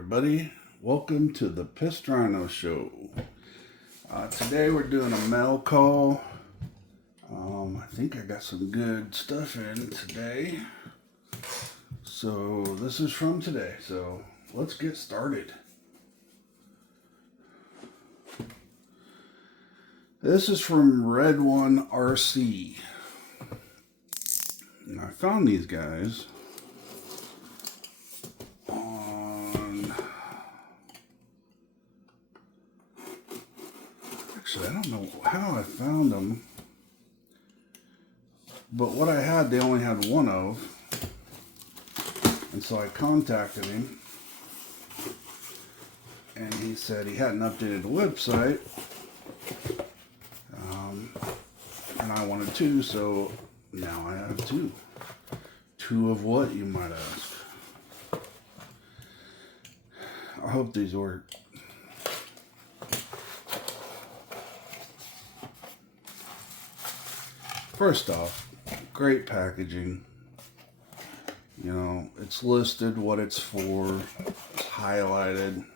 everybody. Welcome to the Pistrino Show. Today we're doing a mail call. I think I got some good stuff in today. So this is from today. So let's get started. This is from Red1RC. And I found these guys on... Actually, I don't know how I found them. But what I had, they only had one of. And so I contacted him. And he said he hadn't updated the website. And I wanted two, so now I have two. Two of what, you might ask? I hope these work. First off, great packaging. You know, it's listed what it's for. It's highlighted.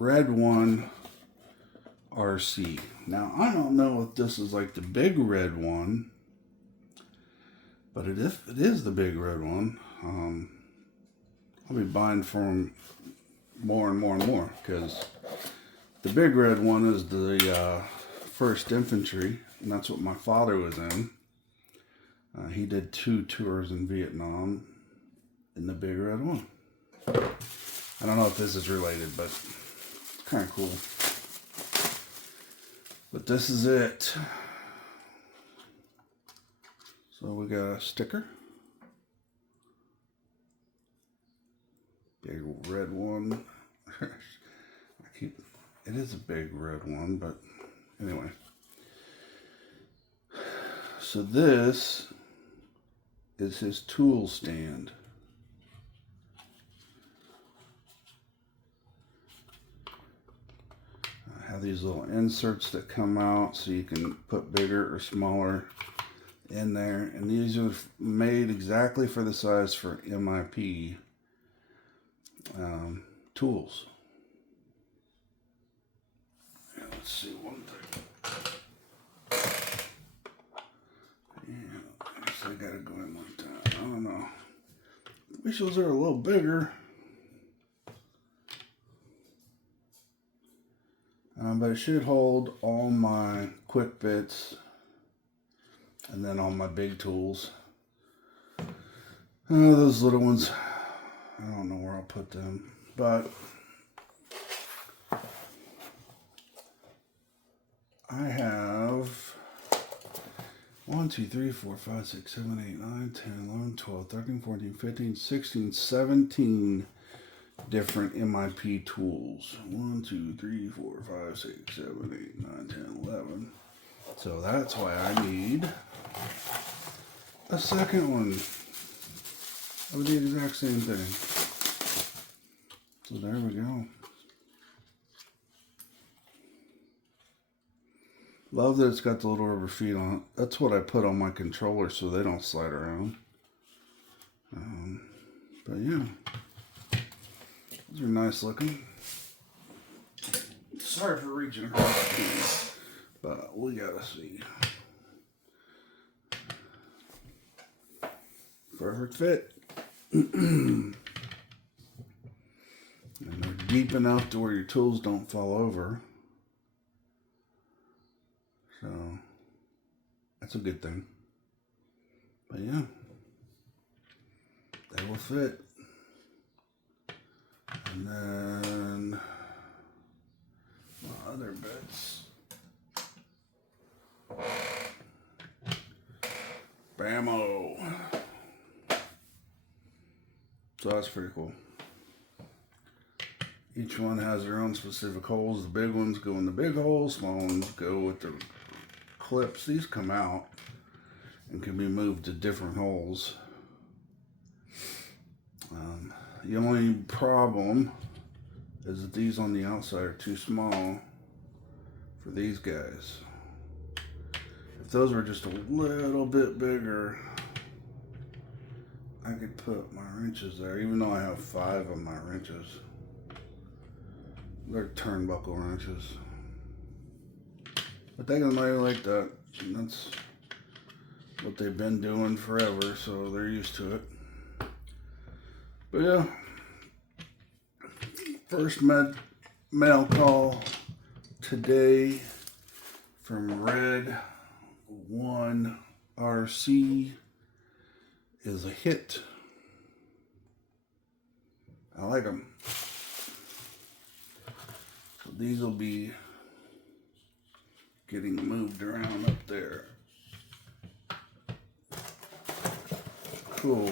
Red1RC. Now, I don't know if this is like the big red one, but it is the big red one. I'll be buying from more and more and more, because the big red one is the 1st Infantry, and that's what my father was in. He did 2 tours in Vietnam in the big red one. I don't know if this is related, but it's kind of cool. But this is it. So we got a sticker. Big red one. It is a big red one, but anyway. So this is his tool stand. Have these little inserts that come out so you can put bigger or smaller in there, and these are made exactly for the size for MIP tools. Yeah, let's see one thing. Yeah, I guess I gotta go in like that. I don't know. Wish those are a little bigger. But it should hold all my quick bits and then all my big tools. Those little ones, I don't know where I'll put them, but I have 1, 2, 3, 4, 5, 6, 7, 8, 9, 10, 11, 12, 13, 14, 15, 16, 17 different MIP tools. 1, 2, 3, 4, 5, 6, 7, 8, 9, 10, 11. So that's why I need a second one of the exact same thing. So there we go. Love that it's got the little rubber feet on it. That's what I put on my controller so they don't slide around. But yeah. These are nice looking. Sorry for reaching across the keys, but we gotta see. Perfect fit. And they're deep enough to where your tools don't fall over. So that's a good thing. But yeah, they will fit. And then my other bits. Bammo. So that's pretty cool. Each one has their own specific holes. The big ones go in the big holes, small ones go with the clips. These come out and can be moved to different holes. The only problem is that these on the outside are too small for these guys. If those were just a little bit bigger, I could put my wrenches there, even though I have 5 of my wrenches. They're turnbuckle wrenches. But they can lay like that. And that's what they've been doing forever, so they're used to it. But yeah, first mail call today from Red1RC is a hit. I like them. So these will be getting moved around up there. Cool.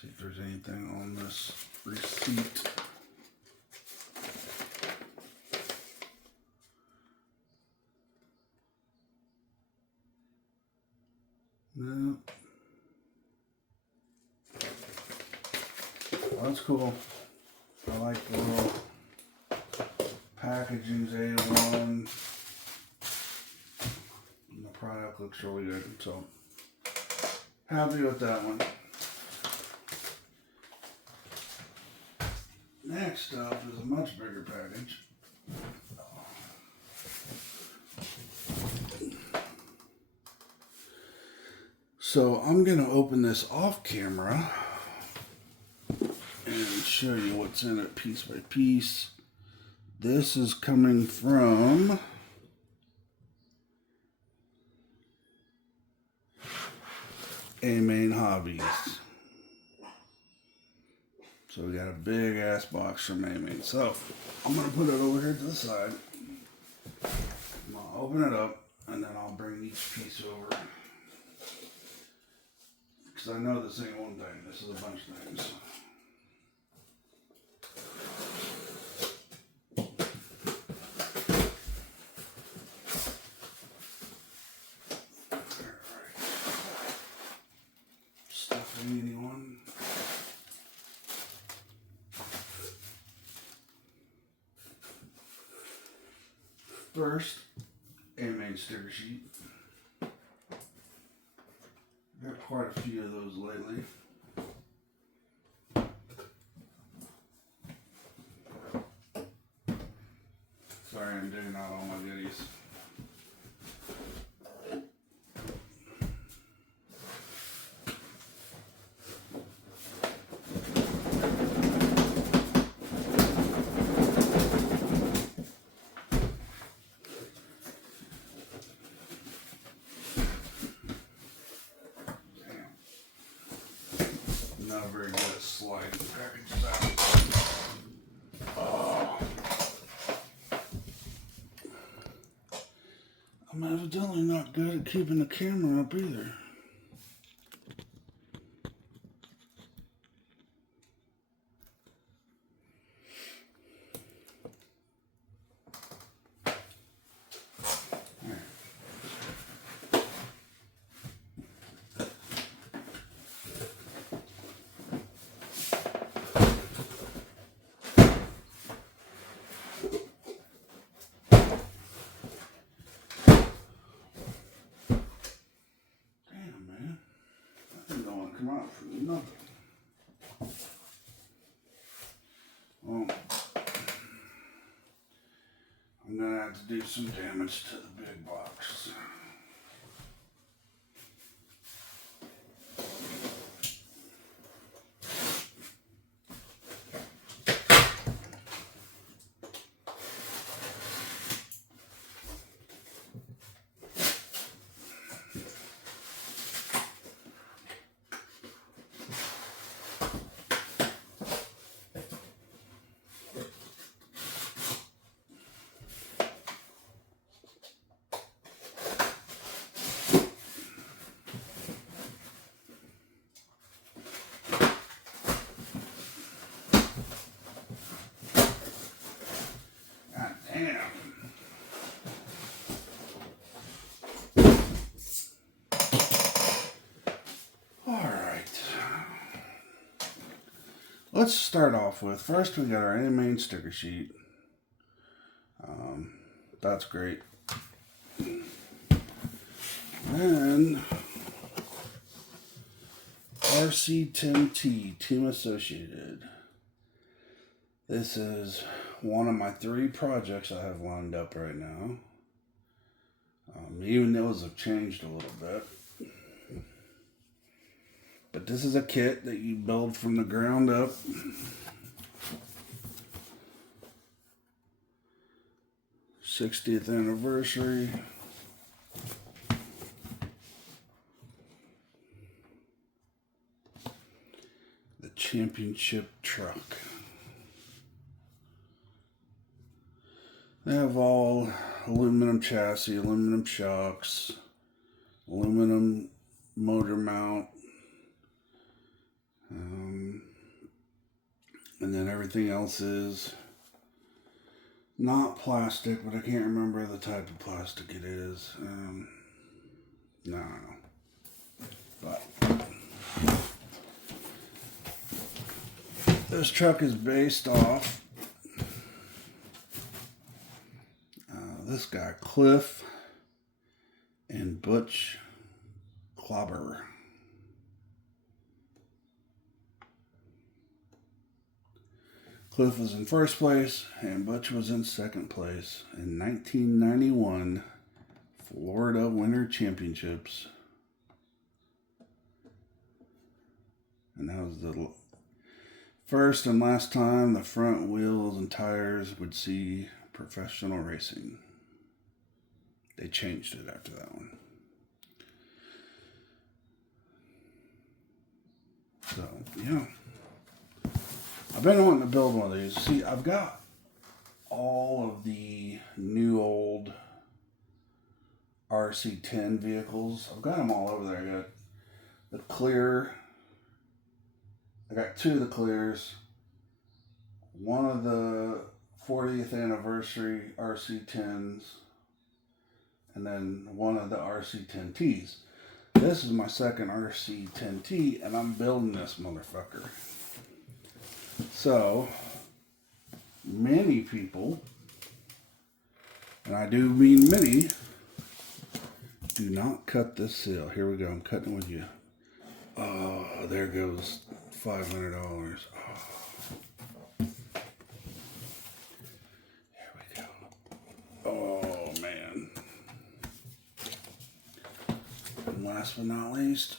See if there's anything on this receipt. No. Well, that's cool. I like the little packaging's A1. And the product looks really good, so happy with that one. Next up is a much bigger package. So I'm gonna open this off camera and show you what's in it piece by piece. This is coming from A-Main Hobbies. So we got a big ass box from A-Main. So I'm gonna put it over here to the side. I'm gonna open it up and then I'll bring each piece over. Because I know this ain't one thing, this is a bunch of things. Stuffing anyone? First, A-Main sticker sheet. Got quite a few of those lately. Sorry, I'm digging out all my goodies. Not very good at sliding packages out. Oh. I'm evidently not good at keeping the camera up either. Come out for nothing. Well, I'm gonna have to do some damage to the big box. Let's start off with, first we got our A-Main sticker sheet. that's great. Then RC10T, Team Associated. This is one of my 3 projects I have lined up right now. Even those have changed a little bit. But this is a kit that you build from the ground up. '60th anniversary. The championship truck. They have all aluminum chassis, aluminum shocks, aluminum motor mount, and then everything else is not plastic, but I can't remember the type of plastic it is. No. But this truck is based off this guy, Cliff and Butch Clobber. Cliff was in first place and Butch was in second place in 1991 Florida Winter Championships. And that was the first and last time the front wheels and tires would see professional racing. They changed it after that one. So, yeah. I've been wanting to build one of these. See, I've got all of the new old RC10 vehicles. I've got them all over there. I got the clear. I got 2 of the clears. One of the 40th anniversary RC10s. And then one of the RC10Ts. This is my second RC10T, and I'm building this motherfucker. So, many people, and I do mean many, do not cut this seal. Here we go. I'm cutting it with you. Oh, there goes $500. Oh. Here we go. Oh, man. And last but not least,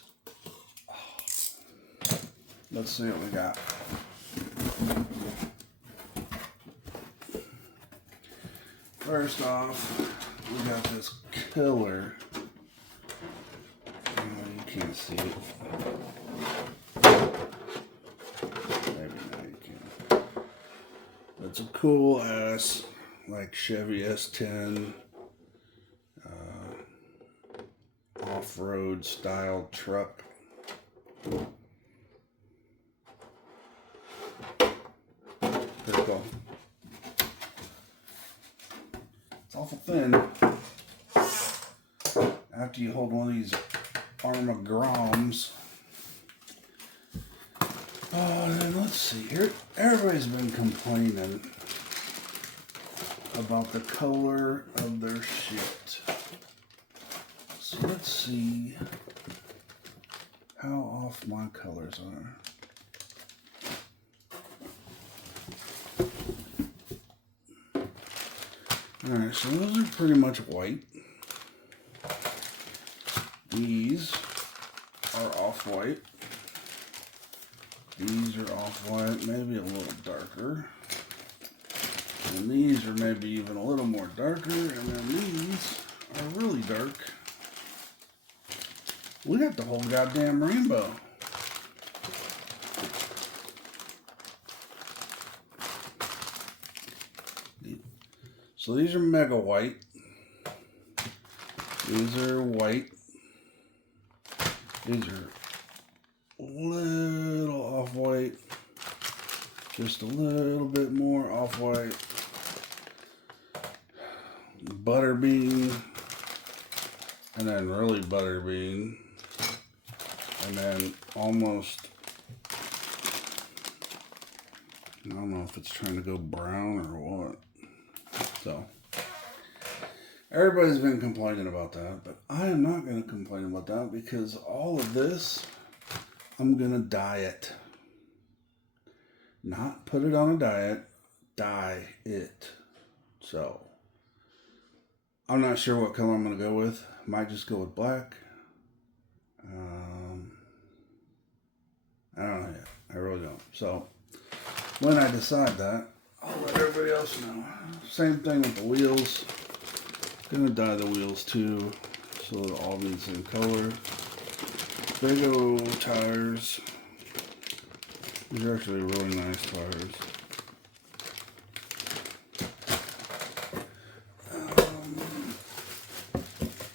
let's see what we got. First off, we got this killer. Oh, you can't see it. Maybe now you can. It's a cool ass, like Chevy S10 off-road style truck. Pretty cool. It's awful thin. After you hold one of these Armagrams. And let's see here. Everybody's been complaining about the color of their shit. So let's see how off my colors are. Alright, so those are pretty much white. These are off-white. These are off-white, maybe a little darker. And these are maybe even a little more darker. And then these are really dark. We got the whole goddamn rainbow. So these are mega white. These are white. These are a little off-white. Just a little bit more off-white. Butterbean. And then really butterbean. And then almost, I don't know if it's trying to go brown or what. So, Everybody's been complaining about that, but I am not going to complain about that because all of this, I'm going to dye it. Not put it on a diet, dye it. So, I'm not sure what color I'm going to go with. Might just go with black. I don't know yet. I really don't. So, when I decide that, I'll let everybody else know. Same thing with the wheels. Gonna dye the wheels too, so it'll all be the same color. Big old tires. These are actually really nice tires.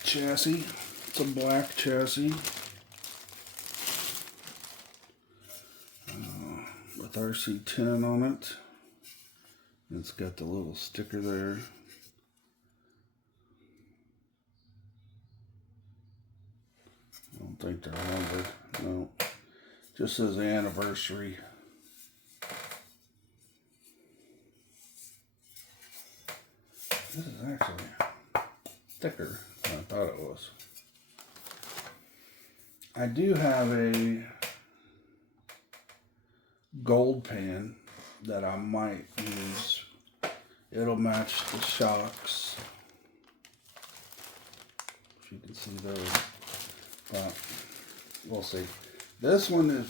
Chassis. It's a black chassis. With RC10 on it. It's got the little sticker there. I don't think they're numbered. No. Just says the anniversary. This is actually thicker than I thought it was. I do have a gold pan that I might use. It'll match the shocks. If you can see those. But we'll see. This one is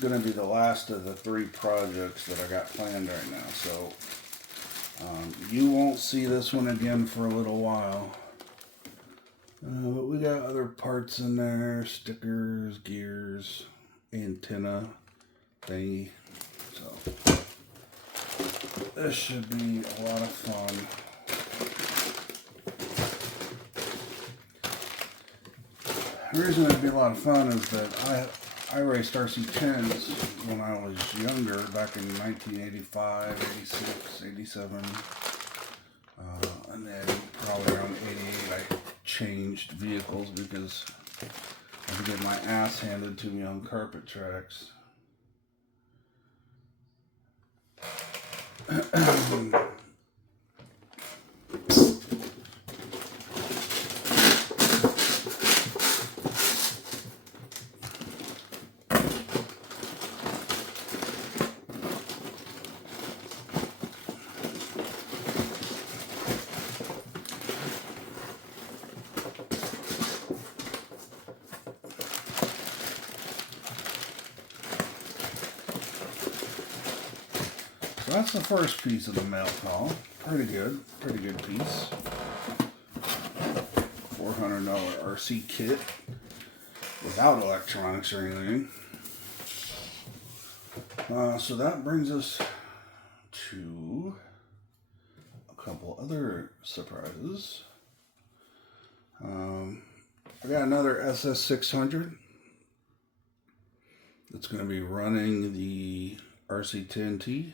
going to be the last of the 3 projects that I got planned right now. So you won't see this one again for a little while. But we got other parts in there. Stickers, gears, antenna thingy. So this should be a lot of fun. The reason it'd be a lot of fun is that I raced RC10s when I was younger, back in 1985, 86, 87, and then probably around 88 I changed vehicles because I had to get my ass handed to me on carpet tracks. So that's the first piece of the mail call. Pretty good piece. $400 RC kit without electronics or anything. So that brings us to a couple other surprises. I got another SS600 that's going to be running the RC10T.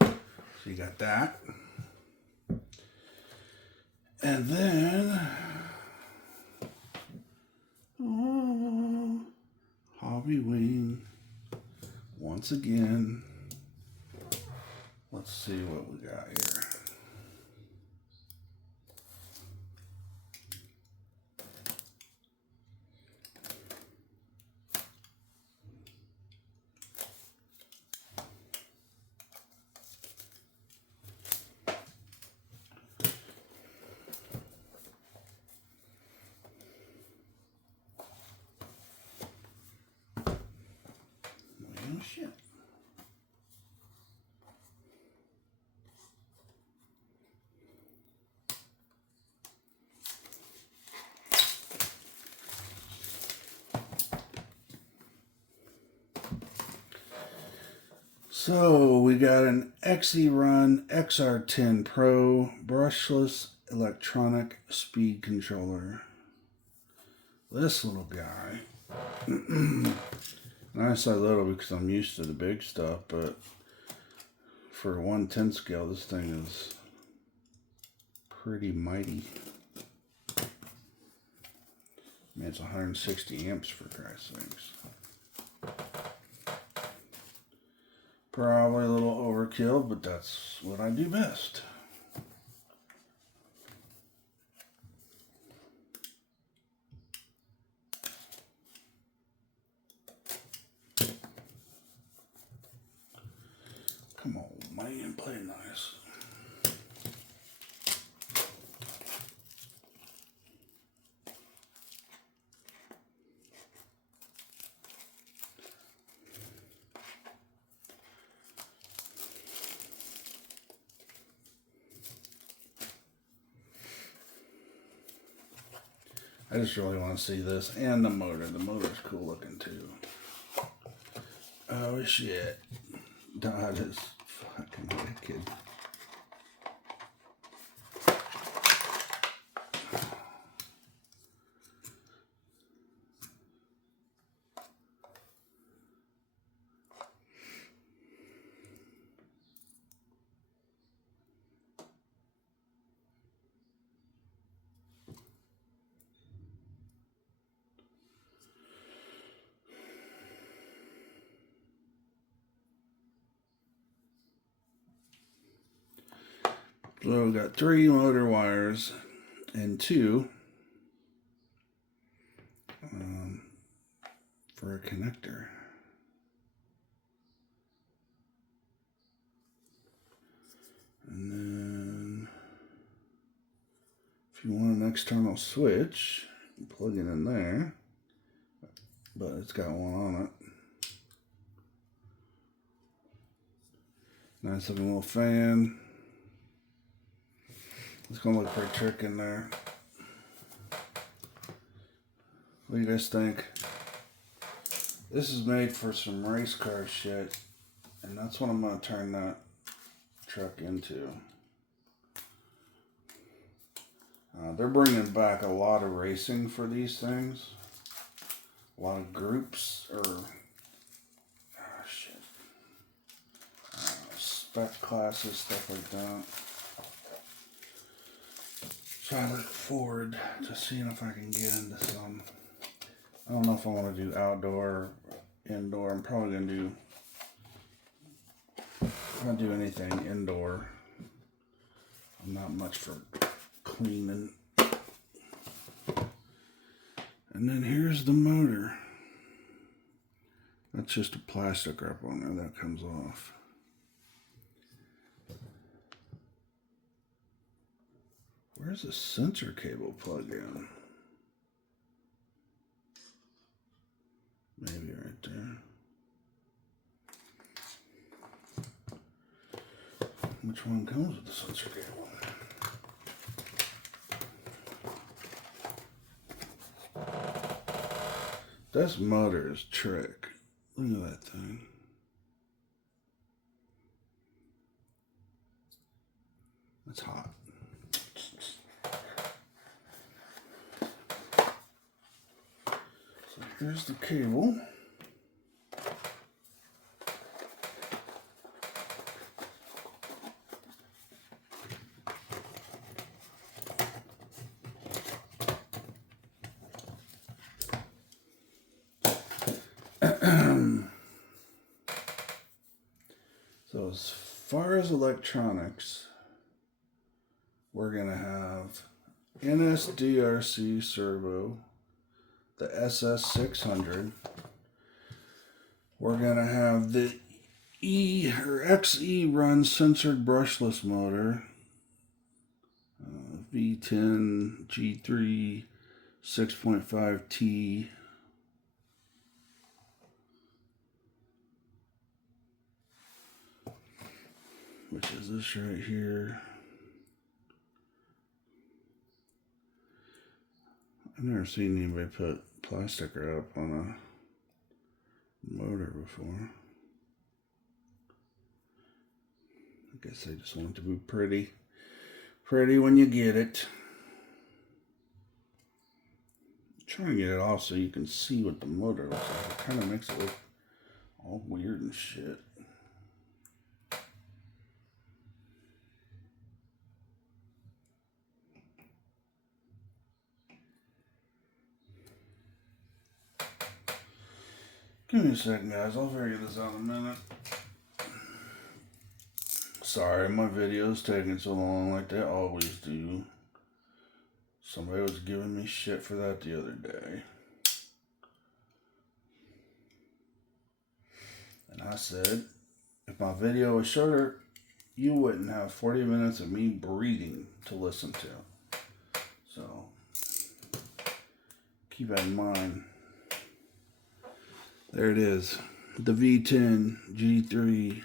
So you got that. And then Hobbywing once again. Let's see what we got here. Oh shit. So we got an XE-Run XR10 Pro brushless electronic speed controller. This little guy. And I say little because I'm used to the big stuff, but for a 1/10 scale, this thing is pretty mighty. I mean, it's 160 amps for Christ's sakes. Probably a little overkill, but that's what I do best. Come on, man, play nice. I just really want to see this and the motor. The motor's cool looking too. Oh shit. That is fucking wicked. So we've got 3 motor wires and 2 for a connector. And then if you want an external switch, you plug it in there, but it's got one on it. Nice looking little fan. It's gonna look pretty tricky in there. What do you guys think? This is made for some race car shit, and that's what I'm gonna turn that truck into. They're bringing back a lot of racing for these things. A lot of groups, or spec classes, stuff like that. So I look forward to seeing if I can get into some. I don't know if I want to do outdoor or indoor. I'm probably going to do, if I do anything indoor, I'm not much for cleaning. And then here's the motor. That's just a plastic wrap on there that comes off. Where's the sensor cable plug in? Maybe right there. Which one comes with the sensor cable? This motor is trick. Look at that thing. That's hot. So here's the cable. So as far as electronics, we're going to have NSDRC Servo, the SS600. We're going to have the XE run censored brushless motor, V10 G3 6.5T. Which is this right here. I've never seen anybody put plastic wrap on a motor before. I guess I just want it to be pretty. Pretty when you get it. I'm trying to get it off so you can see what the motor looks like. It kind of makes it look all weird and shit. Give me a second, guys. I'll figure this out in a minute. Sorry, my video's taking so long like they always do. Somebody was giving me shit for that the other day. And I said, if my video was shorter, you wouldn't have 40 minutes of me breathing to listen to. So, keep that in mind. There it is. The V10 G3.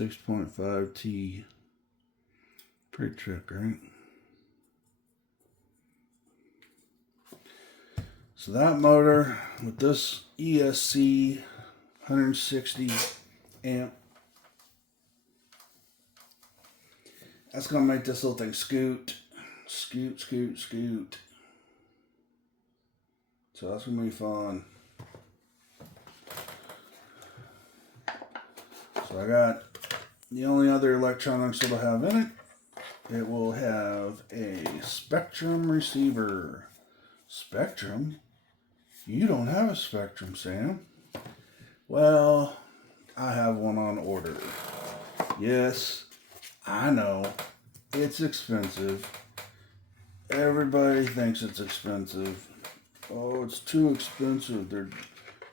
.5T. Pretty trick, right? So that motor with this ESC 160 amp, that's gonna make this little thing scoot. So that's gonna be fun. So I got the only other electronics it'll have in it. It will have a Spectrum receiver. Spectrum? You don't have a Spectrum, Sam. Well, I have one on order. Yes, I know. It's expensive. Everybody thinks it's expensive. Oh, it's too expensive. They're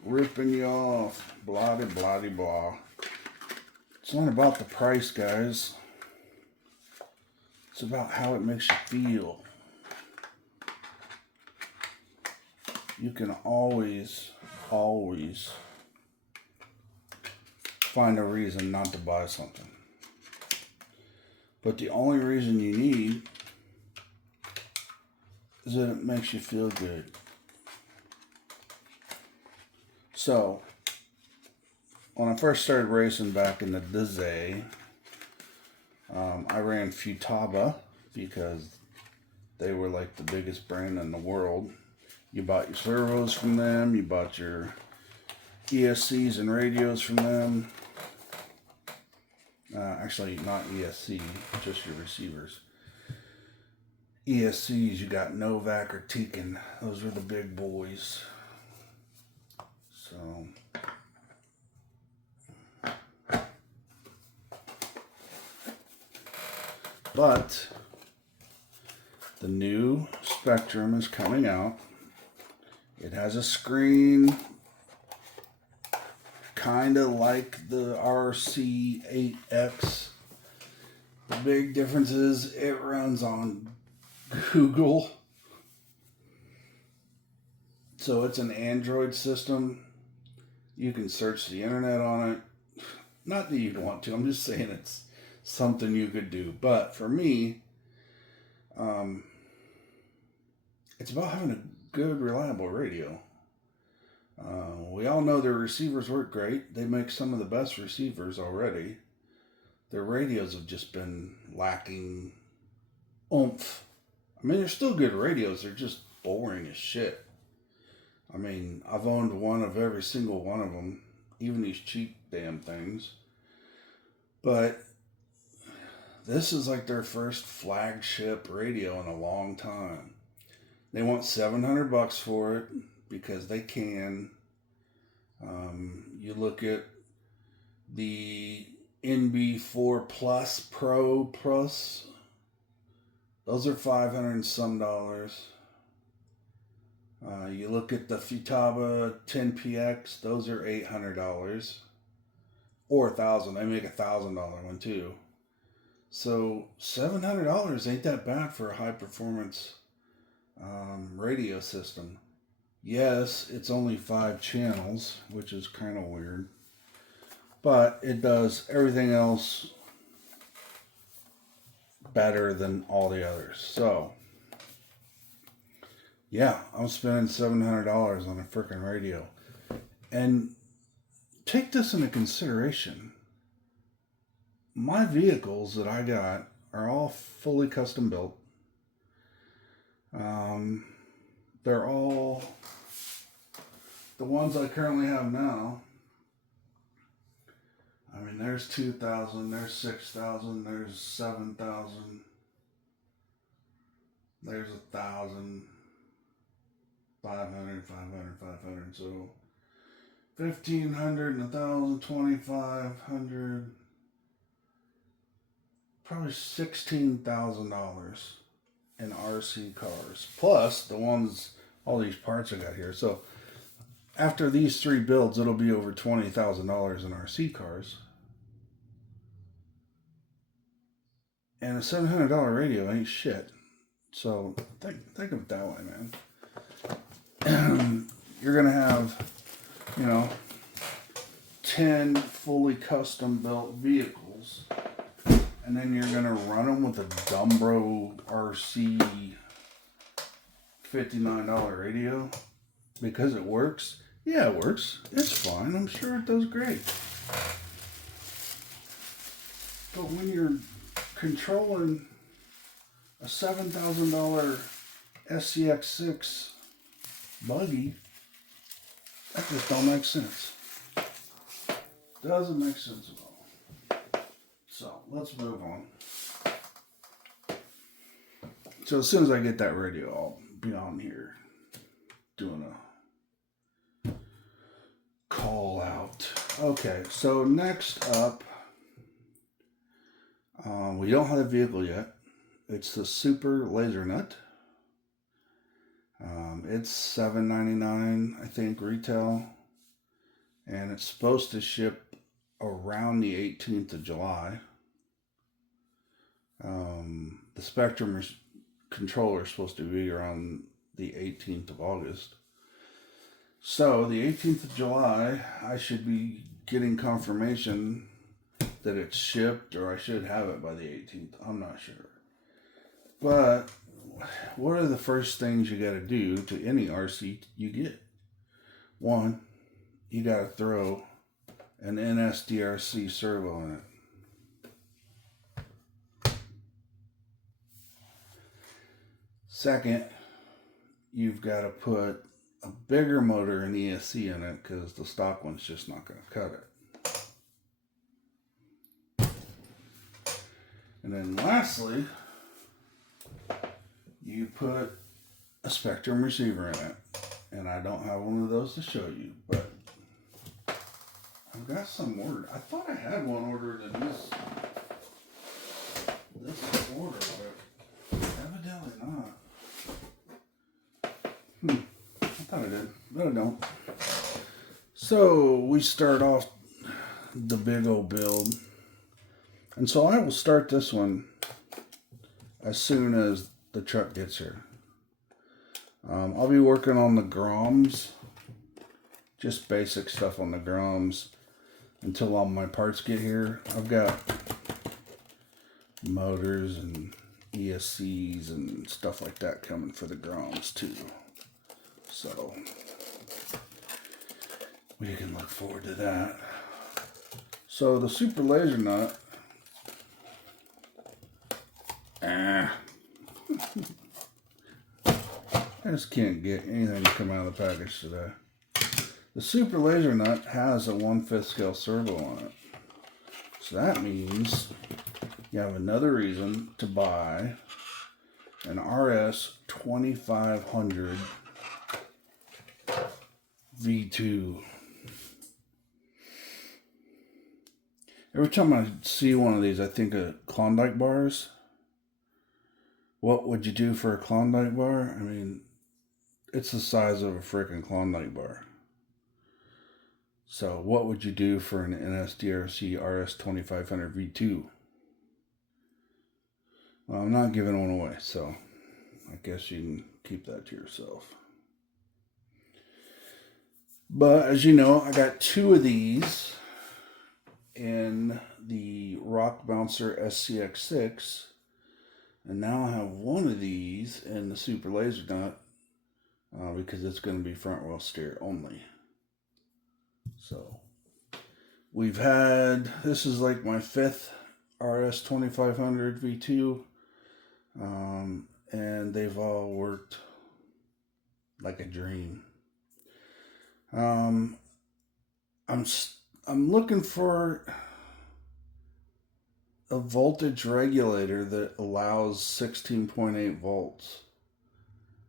ripping you off. Blah, blah, blah, blah. It's not about the price, guys. It's about how it makes you feel. You can always find a reason not to buy something. But the only reason you need is that it makes you feel good. So, when I first started racing back in the day, I ran Vitavon because they were like the biggest brand in the world. You bought your servos from them, you bought your ESCs and radios from them. Actually, not ESC, just your receivers. ESCs, you got Novak or Tekin. Those were the big boys. So, but the new Spectrum is coming out. It has a screen kind of like the RC8X. The big difference is it runs on Google. So it's an Android system. You can search the internet on it. Not that you'd want to. I'm just saying it's something you could do. But for me, it's about having a good, reliable radio. We all know their receivers work great. They make some of the best receivers already. Their radios have just been lacking oomph. I mean, they're still good radios. They're just boring as shit. I mean, I've owned one of every single one of them, even these cheap damn things. But this is like their first flagship radio in a long time. They want $700 for it because they can. You look at the NB4 Plus Pro Plus. Those are $500 and some dollars. You look at the Vitavon 10PX. Those are $800 or $1,000. They make $1,000 one too. So $700 ain't that bad for a high performance radio system. Yes, it's only 5 channels, which is kind of weird, but it does everything else better than all the others. So yeah, I'm spending $700 on a freaking radio. And take this into consideration. My vehicles that I got are all fully custom built. They're all the ones I currently have now. I mean, there's 2,000, there's 6,000, there's 7,000, there's 1,000, 500, 500, 500. So $1,500, $1,000, $2,500, probably $16,000 in RC cars, plus the ones, all these parts I got here. So after these 3 builds, it'll be over $20,000 in RC cars. And a $700 radio ain't shit. So think of it that way, man. You're gonna have, 10 fully custom built vehicles, and then you're gonna run them with a Dumbro RC $59 radio because it works. Yeah, it works. It's fine. I'm sure it does great. But when you're controlling a $7,000 SCX6 buggy, that just don't make sense. Doesn't make sense at all. So let's move on. So as soon as I get that radio, I'll be on here doing a call out. Okay, so next up, we don't have a vehicle yet. It's the Super Laser Nut. It's $7.99, I think, retail. And it's supposed to ship around the 18th of July. The Spectrum controller is supposed to be around the 18th of August. So the 18th of July, I should be getting confirmation that it's shipped, or I should have it by the 18th. I'm not sure. But what are the first things you got to do to any RC you get? One, you got to throw an NSDRC servo in it. Second, you've got to put a bigger motor and ESC in it because the stock one's just not going to cut it. And then lastly, you put a Spectrum receiver in it. And I don't have one of those to show you, but I've got some ordered. I thought I had one ordered in this order, but evidently not. I thought I did, but I don't. So we start off the big old build. And so I will start this one as soon as the truck gets here. I'll be working on the groms, just basic stuff on the groms until all my parts get here. I've got motors and ESCs and stuff like that coming for the groms too. So we can look forward to that. So the Super Laser Nut. I just can't get anything to come out of the package today. The Super Laser Nut has a 1/5 scale servo on it. So that means you have another reason to buy an RS2500 V2. Every time I see one of these, I think of Klondike bars. What would you do for a Klondike bar? I mean, it's the size of a freaking Klondike bar. So what would you do for an NSDRC RS2500 V2? Well, I'm not giving one away, so I guess you can keep that to yourself. But as you know, I got 2 of these in the Rock Bouncer SCX6. And now I have 1 of these in the Super Laser Nut because it's going to be front wheel steer only. So we've had, this is like my 5th RS2500 V2, and they've all worked like a dream. I'm looking for a voltage regulator that allows 16.8 volts.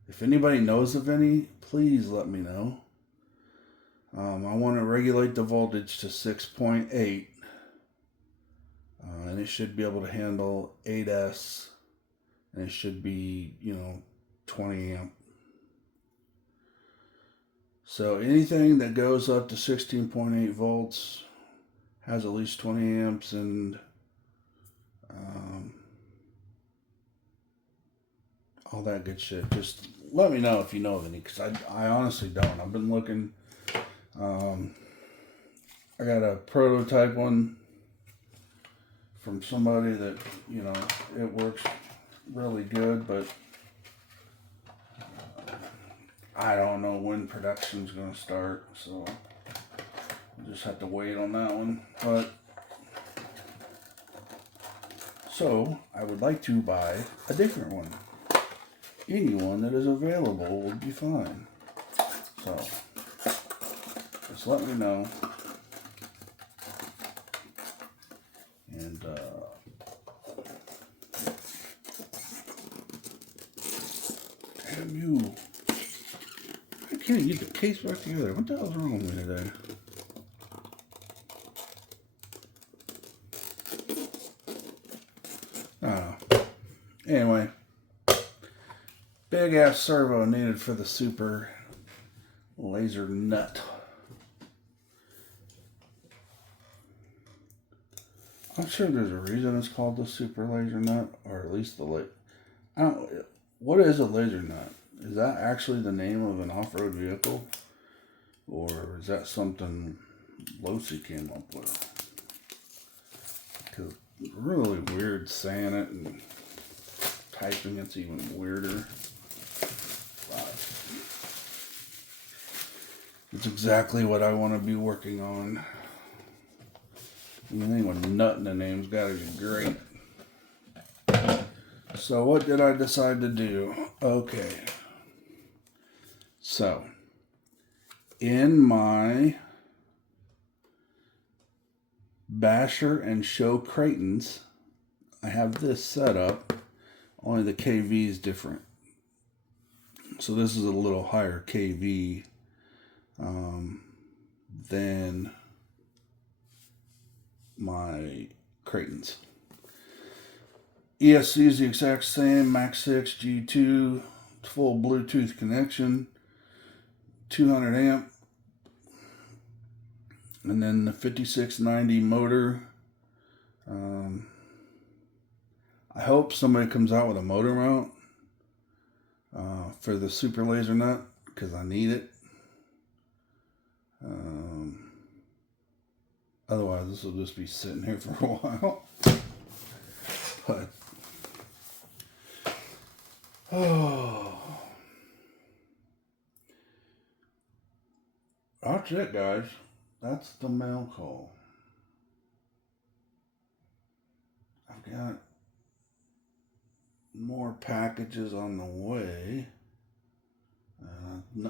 If anybody knows of any, please let me know. I want to regulate the voltage to 6.8, and it should be able to handle 8S, and it should be, 20 amp. So anything that goes up to 16.8 volts has at least 20 amps, and all that good shit. Just let me know if you know of any, because I honestly don't. I've been looking. I got a prototype one from somebody that, it works really good, but I don't know when production's going to start, so we'll just have to wait on that one. But so I would like to buy a different one. Any one that is available would be fine. So just let me know. And damn you. I can't get the case back together. What the hell's wrong with me today? Anyway, big ass servo needed for the super laser nut. I'm sure there's a reason it's called the super laser nut, or at least what is a laser nut? Is that actually the name of an off-road vehicle, or is that something Losi came up with? Because it's really weird saying it, and typing it's even weirder. It's exactly what I want to be working on. Anything with nut in the name's got to be great. So what did I decide to do? Okay. So, in my Basher and Show Creightons, I have this set up. Only the KV is different. So this is a little higher KV than my Creightons. ESC is the exact same, Max 6 G2, full Bluetooth connection, 200 amp, and then the 5690 motor. I hope somebody comes out with a motor mount for the super laser nut, because I need it. Otherwise, this will just be sitting here for a while. But that's it, guys. That's the mail call. I've got more packages on the way.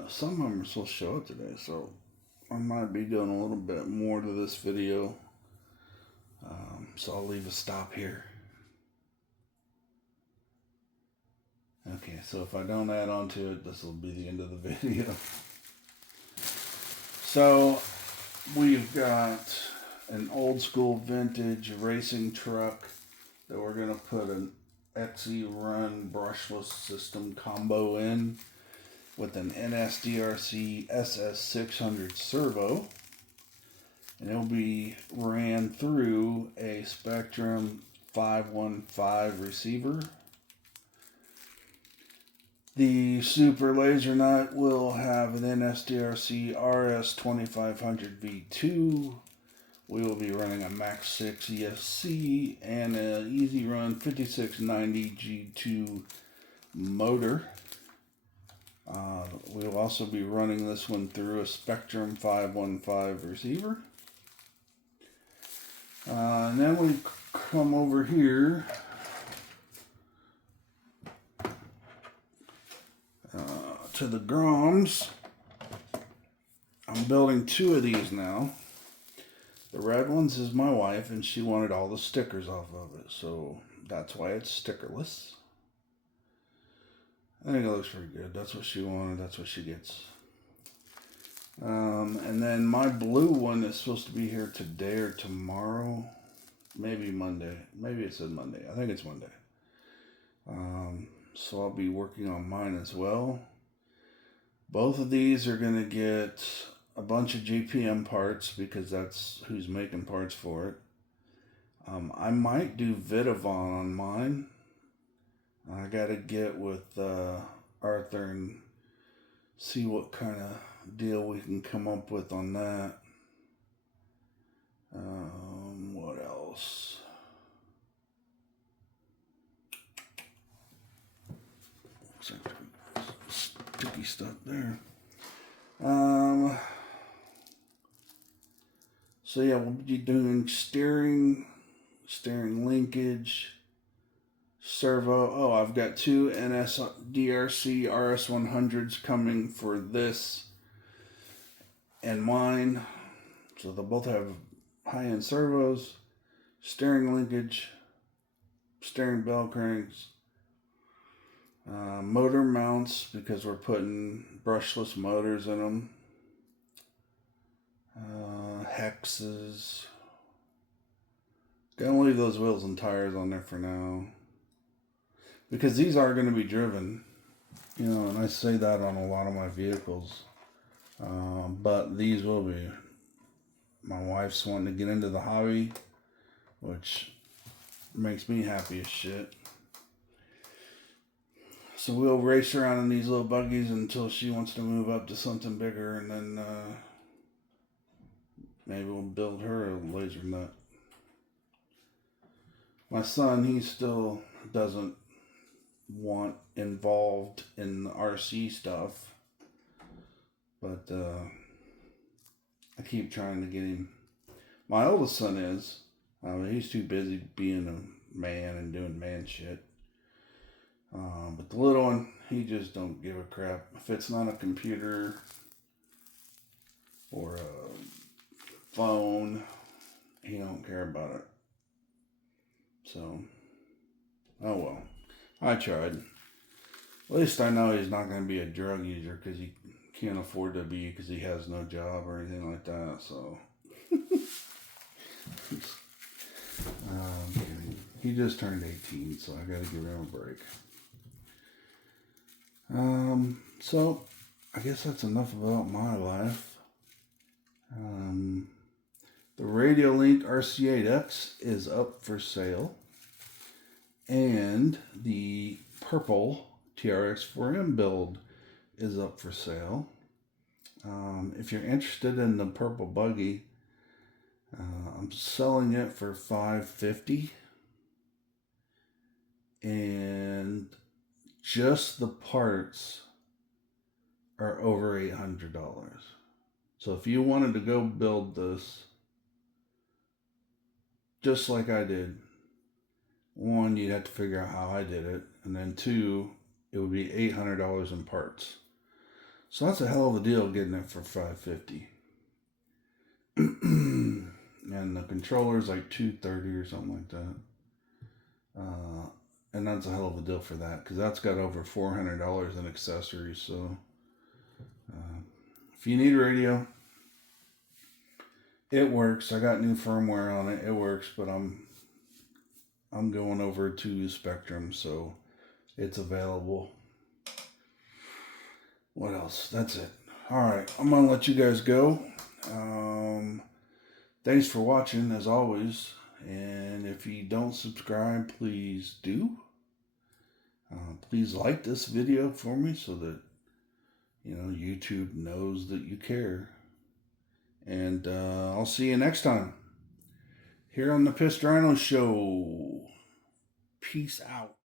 Some of them are supposed to show up today, so I might be doing a little bit more to this video. So I'll leave a stop here. Okay, so if I don't add on to it, this will be the end of the video. So we've got an old school vintage racing truck that we're going to put an XE Run brushless system combo in with an NSDRC SS600 servo. And it'll be ran through a Spectrum 515 receiver. The super laser nut will have an NSDRC RS2500 V2. We will be running a Max 6 ESC and an Easy Run 5690 G2 motor. We'll also be running this one through a Spectrum 515 receiver. And then we come over here to the Groms. I'm building two of these now. The red ones is my wife, and she wanted all the stickers off of it, so that's why it's stickerless. I think it looks pretty good. That's what she wanted. That's what she gets. And then my blue one is supposed to be here today or tomorrow. Maybe Monday. Maybe it said Monday. I think it's Monday. So I'll be working on mine as well. Both of these are going to get a bunch of GPM parts because that's who's making parts for it. I might do Vitavon on mine. I got to get with Arthur and see what kind of deal we can come up with on that. What else? Sticky stuff there. So yeah, we'll be doing steering linkage, servo. Oh, I've got 2 NSDRC RS100s coming for this and mine. So they'll both have high-end servos, steering linkage, steering bell cranks, motor mounts because we're putting brushless motors in them, hexes. Gonna leave those wheels and tires on there for now because these are going to be driven, you know, and I say that on a lot of my vehicles, but these will be. My wife's wanting to get into the hobby, which makes me happy as shit. So we'll race around in these little buggies until she wants to move up to something bigger, and then maybe we'll build her a laser nut. My son, he still doesn't want involved in the RC stuff, but I keep trying to get him. My oldest son is. He's too busy being a man and doing man shit. But the little one, he just don't give a crap. If it's not a computer or a phone, he don't care about it. So, oh well. I tried. At least I know he's not going to be a drug user because he can't afford to be because he has no job or anything like that. So, I'm kidding. He just turned 18, so I got to give him a break. So I guess that's enough about my life. The Radiolink RC8X is up for sale, and the purple TRX4M build is up for sale. If you're interested in the purple buggy, I'm selling it for $550, and just the parts are over $800. So if you wanted to go build this just like I did, one, you'd have to figure out how I did it, and then two, it would be $800 in parts. So that's a hell of a deal getting it for $550. And the controller's like $230 or something like that. And that's a hell of a deal for that, because that's got over $400 in accessories. So if you need a radio, it works. I got new firmware on it. It works, but I'm going over to Spectrum, so it's available. What else? That's it. All right, I'm gonna let you guys go. Thanks for watching, as always. And if you don't subscribe, please do. Please like this video for me so that, you know, YouTube knows that you care. And I'll see you next time here on the Pissed Rhino Show. Peace out.